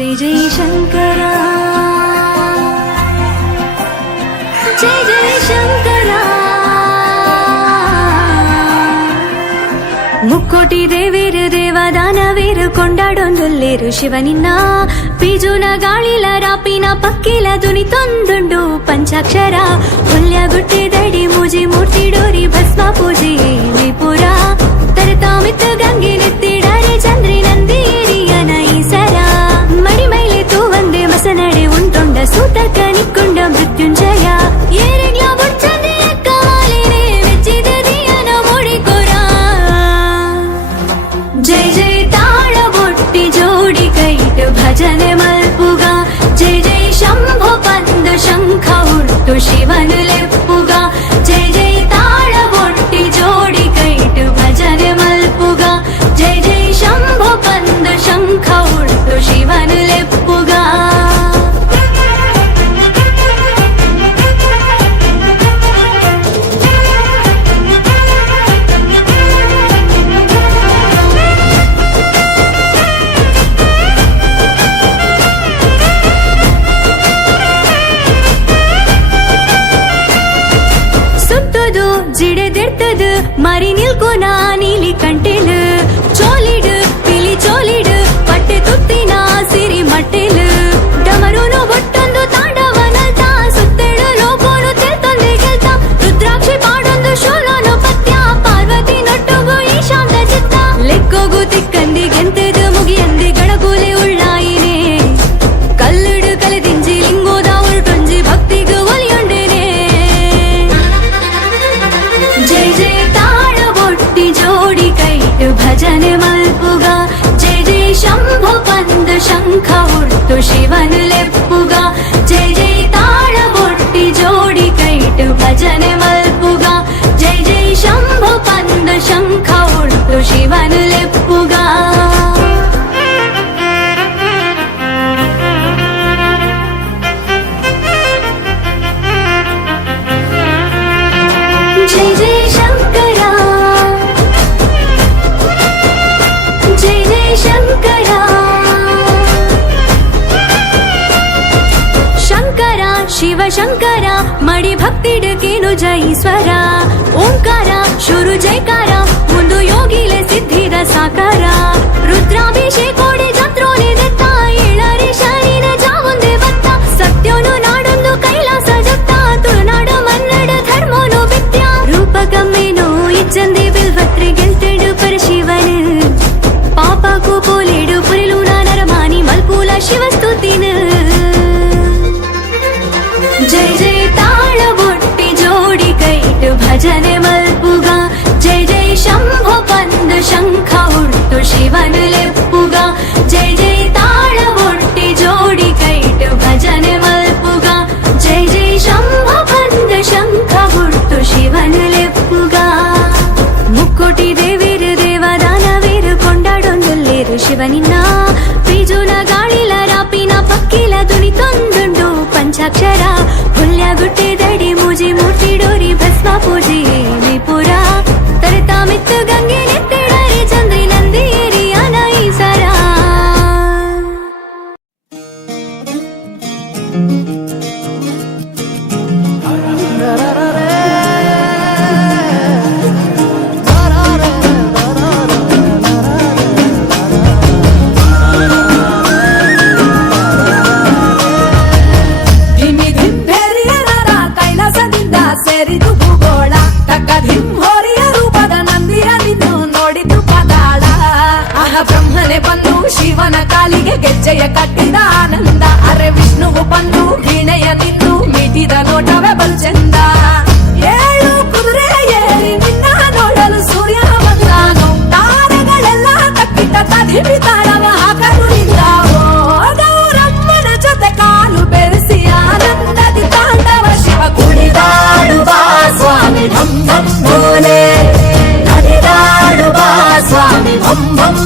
जय जय शंकरा जय जय शंकरा ಮುಕ್ಕೋಟಿ ದೇವೇರು ದೇವದಾನವೇರು ಕೊಂಡಾಡೊಂದುಲ್ಲೇರು ಶಿವನಿನ್ನ ಪಿಜುನ ಗಾಳಿಲ ರಾಪಿನ ಪಕ್ಕಿಲ ಧ್ವನಿ ತೊಂದುಂಡು ಪಂಚಾಕ್ಷರ ಹುಲ್ಯಗುಟ್ಟಿದಡಿ ಮೂಜಿ ಮೂರ್ತಿ ಡೋರಿ ಭಸ್ಮ ಪೂಜೆ ವಿಪುರ ತರತಾಮಿತ್ತು ಗಂಗೆ ನೆತ್ತಿಡಾರೆ ಚಂದ್ರಿ ನಂದಿಯರಿಯನ ಈಸರ ಮಡಿ ಮೈಲೆ ತೂವಂದೆ ಮಸನಡೆ ಉಂಟೊಂಡ ಸೂತಕ ನಿಕ್ಕೊಂಡ ಮೃತ್ಯುಂಜಯ ಏರೆಗ್ಲ ಬುಡ್ಚಂದೆ ಕಮಾಲಿನೆ ಮೆಚ್ಚಿದ ದಿಯನ ಮೂಡಿಕೊರ जय जय ताळ बोट्टी जोडी कैट भजन मल्पुगा जय जय शंभो पंद शंख उट्टु शिवन लेप्पुगा जय जय ताळ बोट्टी जोडी कैट भजन मल्पुगा जय जय शंभो पंद शंख उट्टु शिवन लेप्पुगा ಮರಿ ನಿಲ್ಕೋನ ನೀಲಿ ಕಂಟೆಲ್ ಚೋಲಿಡ್ ಪಿಲಿ ಚೋಲಿಡ್ ಪಟ್ಟೆ ತುತ್ತಿನ ಸಿರಿ ಮಟ್ಟೆಲ್ ಡಮರುನು ಒಟ್ಟೊಂದು ತಾಂಡವನಲ್ತ ಸುತ್ತೆಳು ಲೋಕೋನು ತೆಲ್ತೊಂದೆ ಗೆಲ್ತ ರುದ್ರಾಕ್ಷಿ ಪಾಡೊಂದು ಶೋಲೋನು ಪತ್ಯ ಪಾರ್ವತಿ ನೊಟ್ಟುಗು ಈಶಾಂತ ಚಿತ್ತ ಲೆಕ್ಕೋಗು ತಿಕ್ಕಂದಿ ಗೆಂತೆದು ಮುಗಿಯಂದಿ ಗಡಗೂಲೆ ಉಳ್ಳಾಯಿನೇ ಕಲ್ಲುಡು ಕಲೆದಿಂಜಿ ಲಿಂಗೋದ ಉಲ್ಟೊಂಜಿ ಭಕ್ತಿಗು ಒಲಿಯೊಂಡೇನೆ ಜಯ ಜಯ जोड़ी कैट भजन मल्पुगा जय जय शंभो पंद शंख उट्टु शिवन लेप्पुगा जय जय ताळ बोट्टी जोड़ी कैट भजन मल्पुगा जय जय शंभो पंद शंख उट्टु शिवन लेप्पुगा जय जय शंकरा शिव शंकर मड़ी भक्तिडकेनु जयीश्वर ओंकार शुरु जयकार मुंदु योगिले सिद्धिद साकार रुद्राभिषेकोडे जत्रोने दत्त एळरे शनिन जावुंदे बत्त सत्योनु नाडೊಂದು कैलास जत्त तुळुनाड मन्नड धर्मोनु बित्य रूपकम्मेनु इच्चंदे बिल्वत्रे ಗೆಲ್ತೆಡು परशिवन पापकु पोलेडु पुरिलुना नरमानि मल्पुला शिवस्तुतिन जय जय ताळ बोट्टी जोडी कैट भजन मल्पुगा जय जय शंभो पंद शंख उट्टु शिवन लेप्पुगा जय जय ताळ बोट्टी जोडी कैट भजन मल्पुगा जय जय शंभो पंद शंख उट्टु शिवन लेप्पुगा ಮುಕ್ಕೋಟಿ ದೇವೇರು ದೇವದಾನವೇರು ಕೊಂಡಾಡೊಂದುಲ್ಲೇರು ಶಿವನಿನ್ನ ಪಿಜುನ ಗಾಳಿಲ ರಾಪಿನ ಪಕ್ಕಿಲ ಧ್ವನಿ ತೊಂದುಂಡು ಪಂಚಾಕ್ಷರ ಹುಲ್ಯಗುಟ್ಟಿದಡಿ ಮೂಜಿ ಮೂರ್ತಿ ಡೋರಿ ಭಸ್ಮ ಪೂಜೆ ವಿಪುರ ತರತಾಮಿತ್ತು ಗಂಗೆ ನೆತ್ತಿಡರೆ ಚಂದ್ರಿ ನಂದಿಯರಿಯನ ಈಸರ ಬ್ರಹ್ಮನೆ ಬಂದು ಶಿವನ ಕಾಲಿಗೆ ಗೆಜ್ಜೆಯ ಕಟ್ಟಿದ ಆನಂದ ಅರೆ ವಿಷ್ಣುವು ಬಂದು ವೀಣೆಯ ನಿಂದು ಮೀಟಿದ ನೋಟವೇ ಬಲು ಚಂದ ಏಳು ಕುದುರೆ ಏರಿ ನಿನ್ನ ನೋಡಲು ಸೂರ್ಯ ಬಂದಾನು ತಾರೆಗಳೆಲ್ಲ ತಕ್ಕಿಟ್ಟ ತದಿಬಿ ತಾಳವ ಹಾಕಲು ನಿಂದಾವೋ ಗೌರಮ್ಮನ ಜೊತೆ ಕಾಲು ಬೆರೆಸಿ ಆನಂದದಿ ತಾಂಡವ ಶಿವ ಕುಣಿದಾಡುವ ಸ್ವಾಮಿ ಭಂ ಭಂ ಭೋಲೆ ನಡೆದಾಡುವ ಸ್ವಾಮಿ ಭಂ ಭಂ